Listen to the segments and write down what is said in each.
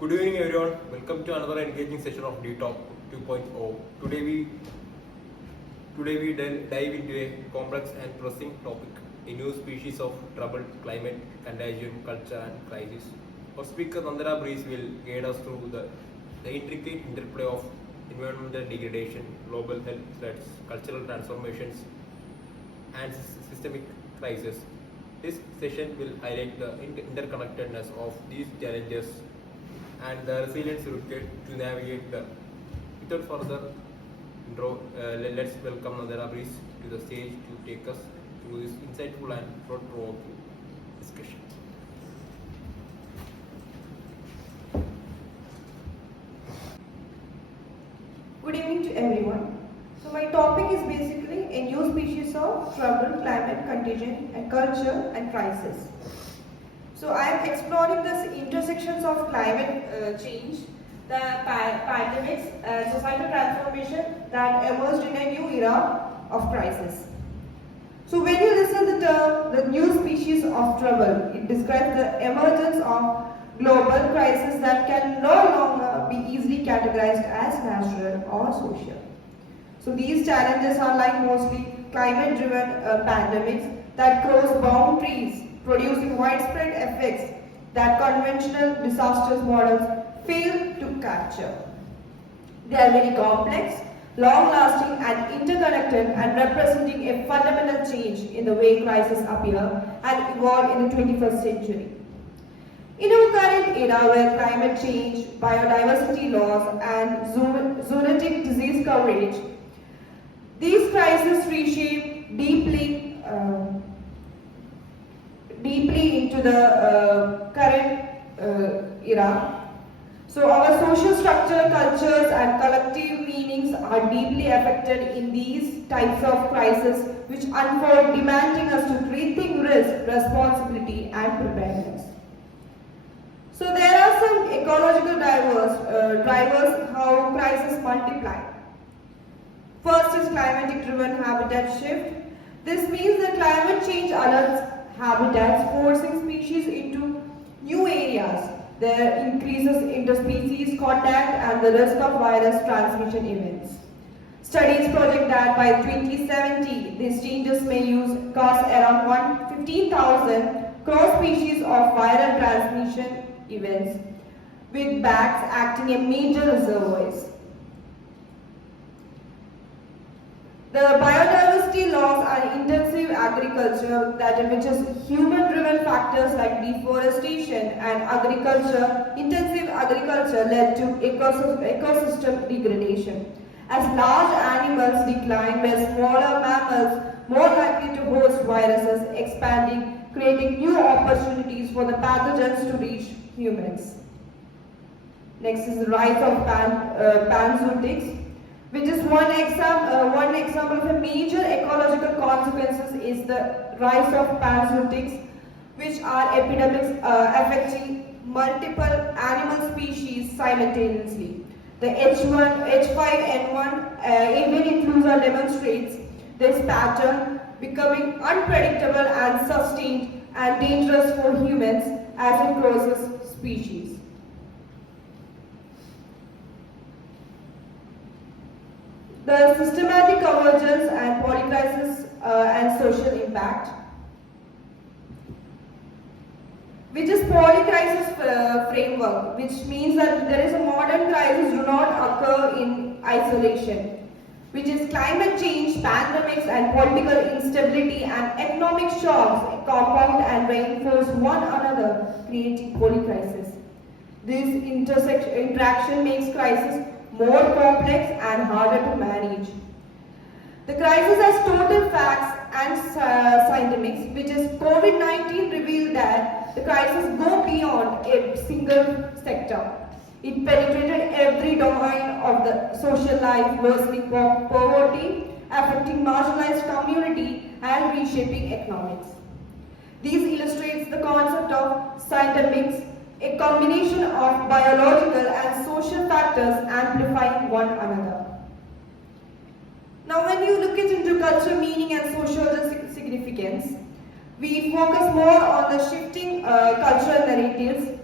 Good evening, everyone. Welcome to another engaging session of Ditalk 2.0. Today we dive into a complex and pressing topic: a new species of trouble, climate, contagion, culture, and crisis. Our speaker Nandana Breeze will guide us through the intricate interplay of environmental degradation, global health threats, cultural transformations, and systemic crises. This session will highlight the interconnectedness of these challenges and the resilience required to navigate them. Without further intro, let's welcome Nandana Breeze to the stage to take us through this insightful and thought-provoking discussion. Good evening to everyone. So my topic is basically a new species of trouble, climate, contagion, and culture and crisis. So I am exploring the intersections of climate change, the pandemics, and societal transformation that emerged in a new era of crisis. So when you listen to the term the new species of trouble, it describes the emergence of global crisis that can no longer be easily categorized as natural or social. So these challenges are like mostly climate-driven pandemics that cross boundaries, producing widespread effects that conventional disasters models fail to capture. They are very complex, long-lasting and interconnected and representing a fundamental change in the way crises appear and evolve in the 21st century. In our current era where climate change, biodiversity loss and zoonotic disease coverage, these crises reshape deeply into the current era. So our social structure, cultures and collective meanings are deeply affected in these types of crises which unfold, demanding us to rethink risk, responsibility and preparedness. So there are some ecological drivers how crises multiply. First is climatic driven habitat shift. This means that climate change alerts habitats, forcing species into new areas. There increases interspecies contact and the risk of virus transmission events. Studies project that by 2070, these changes may cause around 15,000 cross-species of viral transmission events, with bats acting as major reservoirs. The biodiversity loss and intensive agriculture, which is human-driven factors like deforestation and intensive agriculture led to ecosystem degradation. As large animals decline, where smaller mammals more likely to host viruses, expanding, creating new opportunities for the pathogens to reach humans. Next is the rise of panzootics, which is one example of a major ecological consequences is the rise of panzootics, which are epidemics affecting multiple animal species simultaneously. The H5N1 avian influenza demonstrates this pattern becoming unpredictable and sustained and dangerous for humans as it crosses species. The systematic convergence and polycrisis and social impact, which is polycrisis framework, which means that there is a modern crisis do not occur in isolation, which is climate change, pandemics and political instability and economic shocks compound and reinforce one another, creating polycrisis. This interaction makes crisis more complex and harder to manage. The crisis has total facts and scientifics, which is COVID-19 revealed that the crisis go beyond a single sector. It penetrated every domain of the social life, worsening poverty, affecting marginalized community and reshaping economics. These illustrates the concept of syndemics, a combination of biological and social factors amplifying one another. Now when you look into cultural meaning and social significance, we focus more on the shifting cultural narratives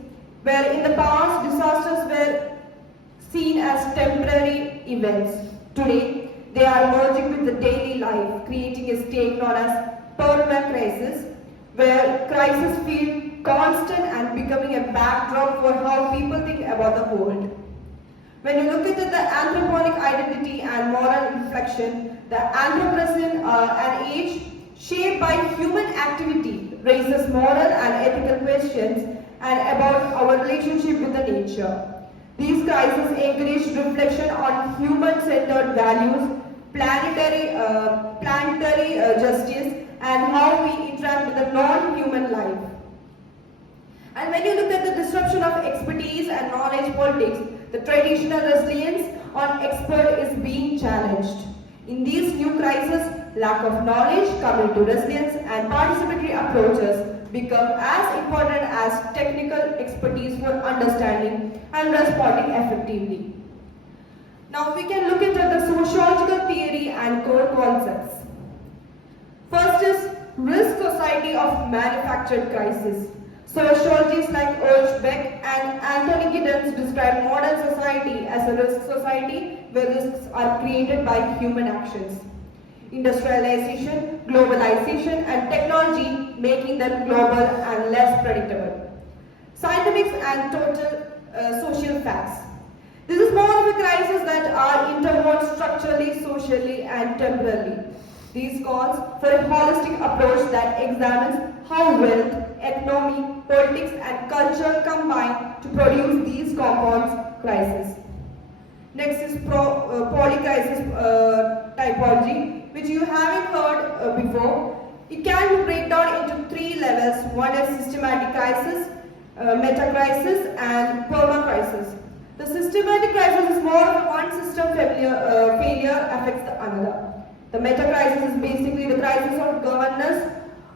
where in the past disasters were seen as temporary events. Today, they are merging with the daily life, creating a state known as permanent crisis, where crises feel constant and becoming a backdrop for how people think about the world. When you look at the anthroponic identity and moral inflection, the Anthropocene, an age shaped by human activity, raises moral and ethical questions and about our relationship with the nature. These crises encourage reflection on human-centered values, planetary justice, and how we interact with the non-human life. And when you look at the disruption of expertise and knowledge politics, the traditional resilience on expert is being challenged. In these new crises, lack of knowledge, community resilience, and participatory approaches become as important as technical expertise for understanding and responding effectively. Now we can look into the sociological theory and core concepts. First is risk society of manufactured crisis. Sociologists like Ulrich Beck and Anthony Giddens describe modern society as a risk society where risks are created by human actions. Industrialization, globalization, and technology making them global and less predictable. Scientific and total social facts. This is more of a crisis that are interwoven structurally, socially, and temporally. These calls for a holistic approach that examines how wealth, economy, politics, and culture combine to produce these compound crises. Next is polycrisis typology, which you haven't heard before. It can be break down into three levels. One is systematic crisis, meta-crisis, and perma-crisis. The systematic crisis is more of one system failure affects the another. The meta-crisis is basically the crisis of governance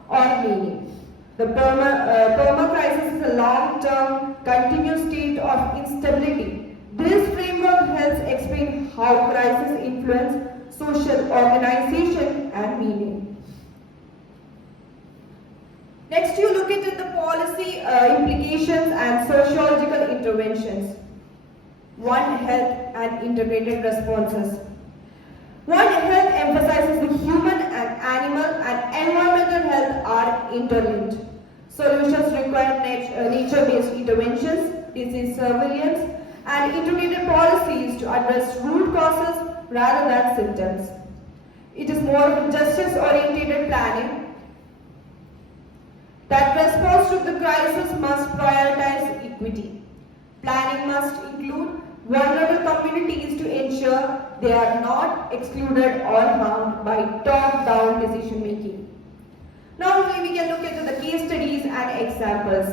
or meaning. The perma-crisis is a long-term, continuous state of instability. This framework helps explain how crises influence social organization and meaning. Next, you look into the policy implications and sociological interventions. One, health and integrated responses. One, health emphasizes the human and animal and environmental health are interlinked. Solutions require nature-based interventions, disease surveillance, and integrated policies to address root causes rather than symptoms. It is more of a justice-oriented planning. That response to the crisis must prioritize equity. Planning must include vulnerable communities to ensure they are not excluded or harmed by top-down decision making. Now we can look into the case studies and examples.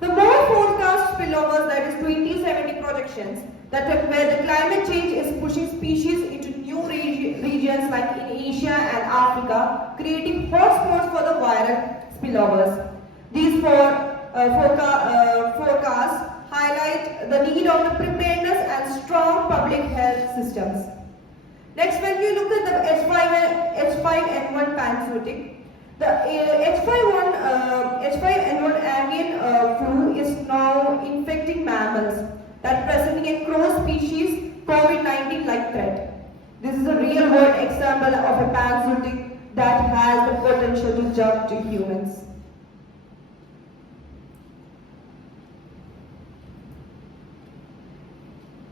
The more forecast spillovers, that is 2070 projections, where the climate change is pushing species into new regions like in Asia and Africa, creating hotspots for the viral spillovers. These forecasts highlight the need of the preparedness and strong public health systems. Next, when we look at the H5N1 parasitic, the H5N1 avian flu is now infecting mammals, that presenting a crow species COVID-19-like threat. This is a real-world example of a parasitic that has the potential to jump to humans.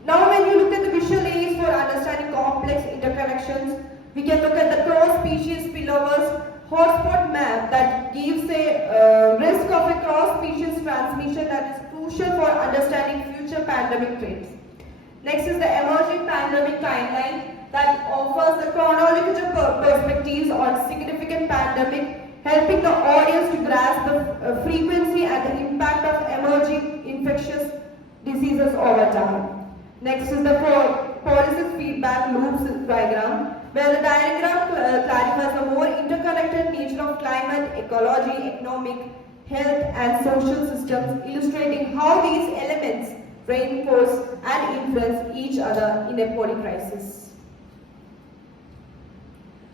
Now when you look at the visual aids for understanding complex interconnections, we can look at the cross species spillovers hotspot map that gives a risk of a cross species transmission that is crucial for understanding future pandemic threats. Next is the emerging pandemic timeline that offers the chronological perspectives on significant pandemic, helping the audience to grasp the frequency and the impact of emerging infectious diseases over time. Next is the policy feedback loops diagram, where the diagram clarifies the more interconnected nature of climate, ecology, economic, health, and social systems, illustrating how these elements reinforce and influence each other in a polycrisis.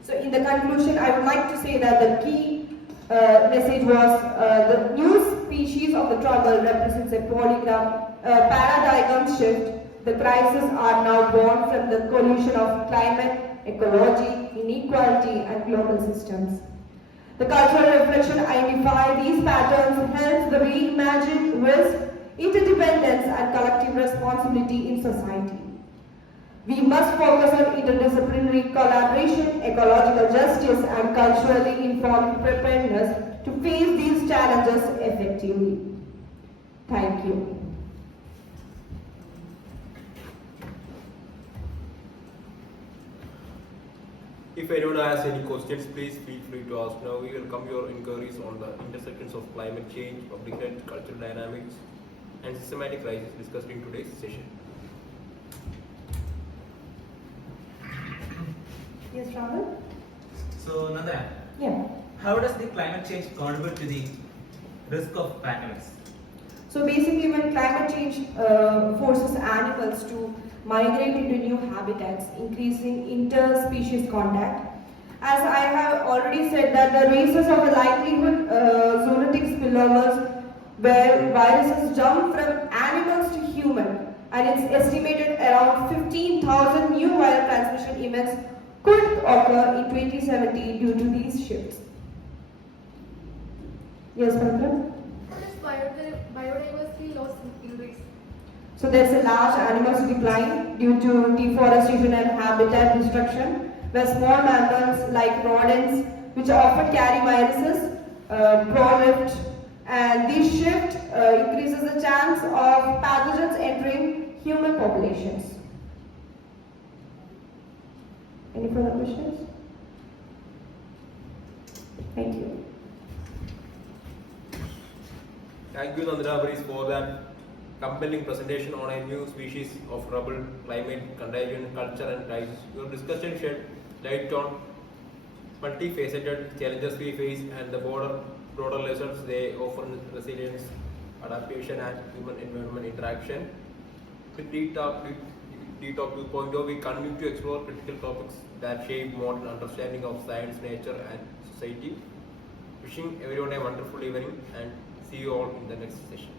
So in the conclusion, I would like to say that the key message was the news species of the trouble represents a paradigm shift. The crises are now born from the collision of climate, ecology, inequality, and global systems. The cultural reflection identify these patterns helps the reimagine risk, interdependence, and collective responsibility in society. We must focus on interdisciplinary collaboration, ecological justice, and culturally informed preparedness to face these challenges effectively. Thank you. If anyone has any questions, please feel free to ask now. We welcome your inquiries on the intersections of climate change, public health, cultural dynamics, and systematic crisis discussed in today's session. Yes, Rahul? So, Nandana, Yeah. how does the climate change contribute to the risk of pandemics? So basically, when climate change forces animals to migrate into new habitats, increasing interspecies contact, as I have already said that the races of the likelihood zoonotic spillovers where viruses jump from animals to human, and it's estimated around 15,000 new viral transmission events could occur in 2070 due to these shifts. Yes, Pavitra? How does biodiversity loss increase? So there's a large animals decline due to deforestation and habitat destruction, where small mammals like rodents, which often carry viruses, proliferate, and this shift increases the chance of pathogens entering human populations. Any further questions? Thank you. Thank you, Nandana Breeze, for that compelling presentation on a new species of trouble, climate, contagion, culture, and crisis. Your discussion shed light on multifaceted challenges we face and the broader lessons they offer in resilience, adaptation, and human-environment interaction. With Ditalk 2.0, we continue to explore critical topics that shape modern understanding of science, nature, and society. Wishing everyone a wonderful evening and see you all in the next session.